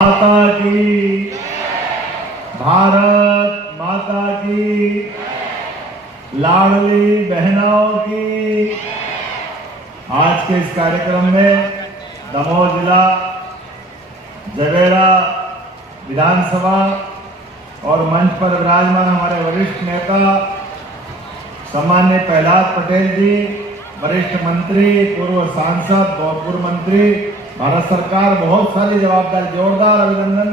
माता की, भारत माता की, लाडली बहनों की। आज के इस कार्यक्रम में दमोह जिला जवेरा विधानसभा और मंच पर विराजमान हमारे वरिष्ठ नेता सम्मान्य प्रहलाद पटेल जी, वरिष्ठ मंत्री, पूर्व सांसद, पूर्व मंत्री, भारत सरकार, बहुत सारी जवाबदारी, जोरदार अभिनंदन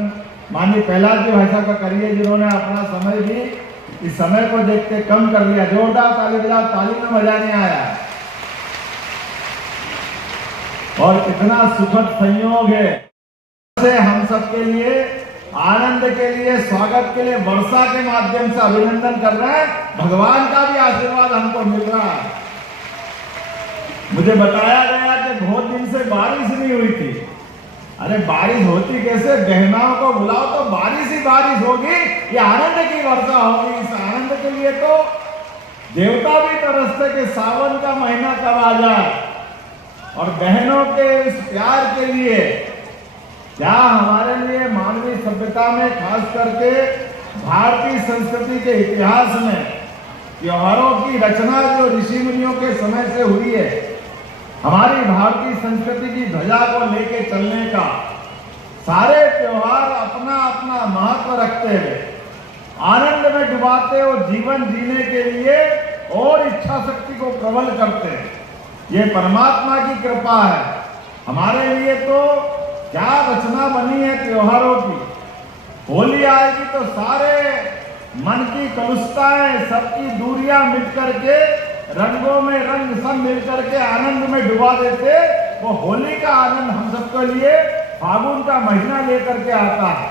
माननीय प्रहलाद जी भाई साहब का करिए, जिन्होंने अपना समय भी इस समय को देखते कम कर लिया। जोरदार ताली बजाओ, ताली में मजा नहीं आया। और कितना सुखद संयोग है से हम सबके लिए, आनंद के लिए, स्वागत के लिए वर्षा के माध्यम से अभिनंदन कर रहे हैं। भगवान का भी आशीर्वाद हमको मिल रहा है। मुझे बताया गया कि बहुत दिन से बारिश नहीं हुई थी। अरे बारिश होती कैसे, बहनों को बुलाओ तो बारिश ही बारिश होगी, ये आनंद की वर्षा होगी। इस आनंद के लिए तो देवता भी तरसते कि सावन का महीना कब आ जाए। और बहनों के इस प्यार के लिए, क्या हमारे लिए मानवीय सभ्यता में, खास करके भारतीय संस्कृति के इतिहास में त्योहारों की रचना जो ऋषि मुनियों के समय से हुई है, हमारी भारतीय संस्कृति की ध्वजा को लेके चलने का, सारे त्योहार अपना अपना महत्व रखते हुए आनंद में डुबाते और जीवन जीने के लिए और इच्छा शक्ति को प्रबल करते हैं। ये परमात्मा की कृपा है। हमारे लिए तो क्या रचना बनी है त्योहारों की। होली आएगी तो सारे मन की कलुषताएं, सबकी दूरियां मिट करके रंगों में रंग सब मिलकर के आनंद में डुबा देते। वो होली का आनंद हम सबके लिए फागुन का महीना लेकर के आता है।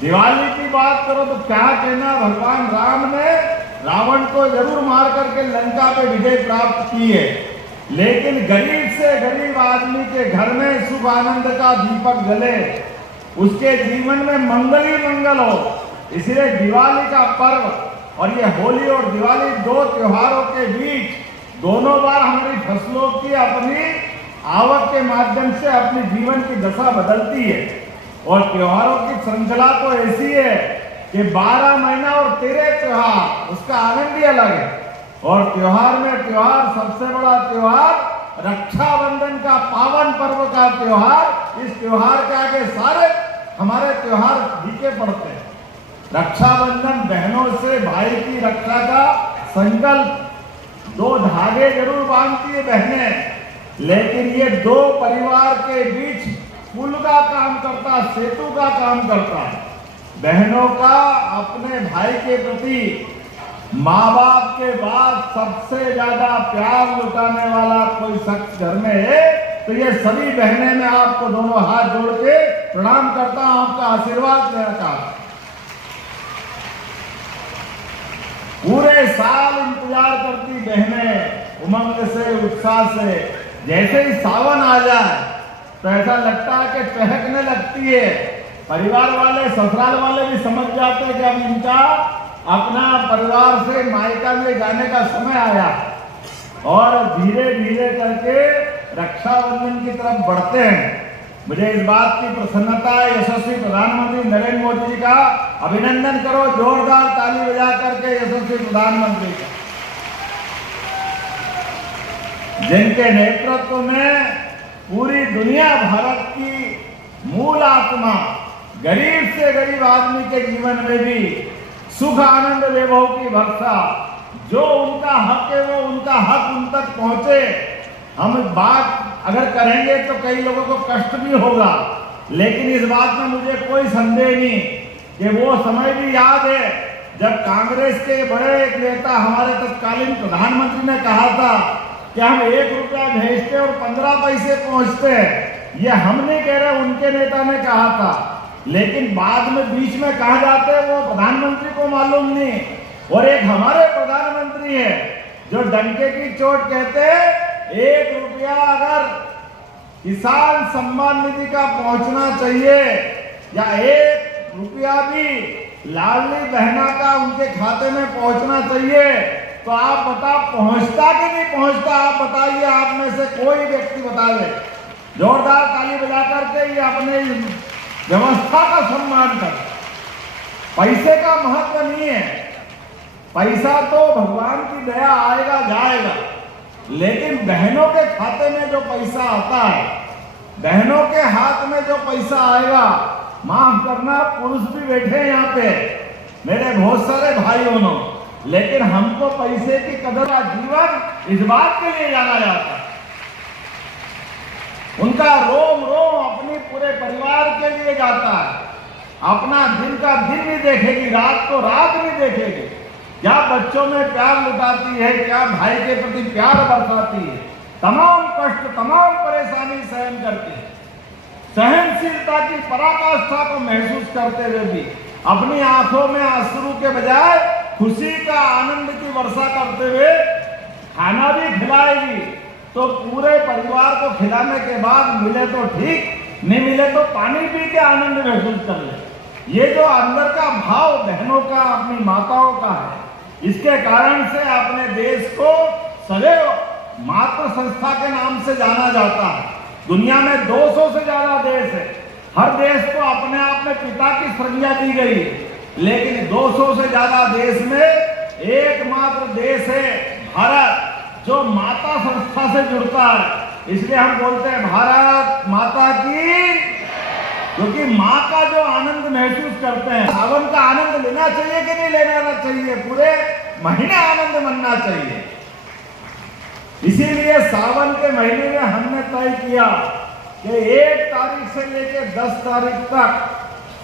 दिवाली की बात करो तो क्या कहना, भगवान राम ने रावण को जरूर मार करके लंका पे विजय प्राप्त की है, लेकिन गरीब से गरीब आदमी के घर में सुख आनंद का दीपक जले, उसके जीवन में मंगल ही मंगल हो। इसलिए दिवाली का पर्व और ये होली और दिवाली दो त्योहारों के बीच दोनों बार हमारी फसलों की अपनी आवक के माध्यम से अपनी जीवन की दशा बदलती है। और त्योहारों की श्रृंखला तो ऐसी है कि 12 महीना और 13 त्योहार, उसका आनंद ही अलग है। और त्योहार में त्योहार, सबसे बड़ा त्योहार रक्षाबंधन का पावन पर्व का त्योहार। इस त्योहार के आगे सारे हमारे त्योहार फीके पड़ते हैं। रक्षाबंधन बहनों से भाई की रक्षा का संकल्प, दो धागे जरूर बांधती है बहनें, लेकिन ये दो परिवार के बीच पुल का काम करता है, सेतु का काम करता है। बहनों का अपने भाई के प्रति माँ बाप के बाद सबसे ज्यादा प्यार लुटाने वाला कोई शख्स घर में है तो ये सभी बहनें, मैं आपको दोनों हाथ जोड़ के प्रणाम करता हूं, आपका आशीर्वाद लेना चाहता हूं। पूरे साल इंतजार करती बहनें उमंग से, उत्साह से। जैसे ही सावन आ जाए तो ऐसा लगता है कि टहकने लगती है। परिवार वाले, ससुराल वाले भी समझ जाते हैं कि अब इनका अपना परिवार से मायका में जाने का समय आया, और धीरे धीरे करके रक्षाबंधन की तरफ बढ़ते हैं। मुझे इस बात की प्रसन्नता है, यशस्वी प्रधानमंत्री नरेंद्र मोदी जी का अभिनंदन करो, जोरदार ताली बजा करके यशस्वी प्रधानमंत्री का, जिनके नेतृत्व में पूरी दुनिया भारत की मूल आत्मा, गरीब से गरीब आदमी के जीवन में भी सुख आनंद वैभव की वर्षा, जो उनका हक है वो उनका हक उन तक पहुंचे। हम बात अगर करेंगे तो कई लोगों को कष्ट भी होगा, लेकिन इस बात में मुझे कोई संदेह नहीं कि वो समय भी याद है जब कांग्रेस के बड़े एक नेता, हमारे तत्कालीन प्रधानमंत्री ने कहा था कि हम 1 रुपया भेजते और 15 पैसे पहुंचते हैं। ये हम नहीं कह रहे, उनके नेता ने कहा था, लेकिन बाद में बीच में कहा जाते हैं वो प्रधानमंत्री को मालूम नहीं। और एक हमारे प्रधानमंत्री है जो डंके की चोट कहते हैं 1 रुपया अगर किसान सम्मान निधि का पहुंचना चाहिए, या 1 रुपया भी लाडली बहना का उनके खाते में पहुंचना चाहिए, तो आप बताओ पहुंचता कि नहीं पहुंचता? आप बताइए, आप में से कोई व्यक्ति बता दे। जोरदार ताली बजा करके ये अपने व्यवस्था का सम्मान करें। पैसे का महत्व नहीं है, पैसा तो भगवान की दया आएगा जाएगा, लेकिन बहनों के खाते में जो पैसा आता है, बहनों के हाथ में जो पैसा आएगा, माफ करना पुरुष भी बैठे हैं यहाँ पे, मेरे बहुत सारे भाई बहनों, लेकिन हमको पैसे की कदर का जीवन इस बात के लिए जाना जाता है, उनका रोम रोम अपने पूरे परिवार के लिए जाता है, अपना दिन का दिन भी देखेगी, रात को रात भी देखेगी, क्या बच्चों में प्यार लुटाती है, क्या भाई के प्रति प्यार बरसाती है, तमाम कष्ट तमाम परेशानी सहन करती है, सहनशीलता की पराकाष्ठा को महसूस करते हुए भी अपनी आंखों में अश्रु के बजाय खुशी का आनंद की वर्षा करते हुए खाना भी खिलाएगी, तो पूरे परिवार को खिलाने के बाद मिले तो ठीक, नहीं मिले तो पानी पी के आनंद महसूस कर ले। ये जो अंदर का भाव बहनों का, अपनी माताओं का है, इसके कारण से अपने देश को सदैव मातृ संस्था के नाम से जाना जाता है। दुनिया में 200 से ज्यादा देश है, हर देश को अपने आप में पिता की संज्ञा दी गई है, लेकिन 200 से ज्यादा देश में एकमात्र देश है भारत, जो माता संस्था से जुड़ता है। इसलिए हम बोलते हैं भारत माता की, क्योंकि माँ का जो आनंद महसूस करते हैं, सावन का आनंद लेना चाहिए कि नहीं लेना चाहिए, पूरे महीने आनंद मनना चाहिए। इसीलिए सावन के महीने में हमने तय किया कि 1 तारीख से लेकर 10 तारीख तक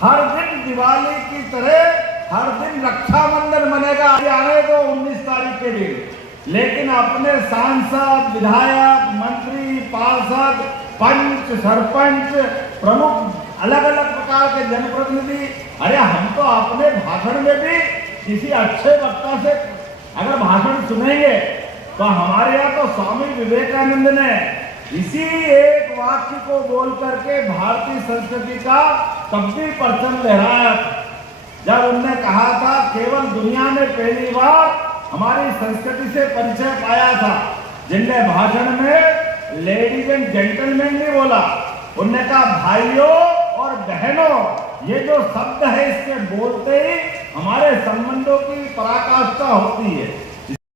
हर दिन दिवाली की तरह हर दिन रक्षाबंधन मनेगा। आने दो 19 तारीख के दिन, लेकिन अपने सांसद, विधायक, मंत्री, पार्षद, पंच, सरपंच, प्रमुख, अलग अलग प्रकार के जनप्रतिनिधि, अरे हम तो अपने भाषण में भी किसी अच्छे वक्ता से अगर भाषण सुनेंगे तो हमारे यहाँ तो स्वामी विवेकानंद ने इसी एक वाक्य को बोल करके भारतीय संस्कृति का तब भी परचम लहराया, जब उन्होंने कहा था केवल दुनिया में पहली बार हमारी संस्कृति से परिचय पाया था, जिनने भाषण में लेडीज एंड जेंटलमैन नहीं बोला, उन्होंने कहा भाइयों और बहनों, ये जो शब्द है इसके बोलते ही हमारे संबंधों की पराकाष्ठा होती है।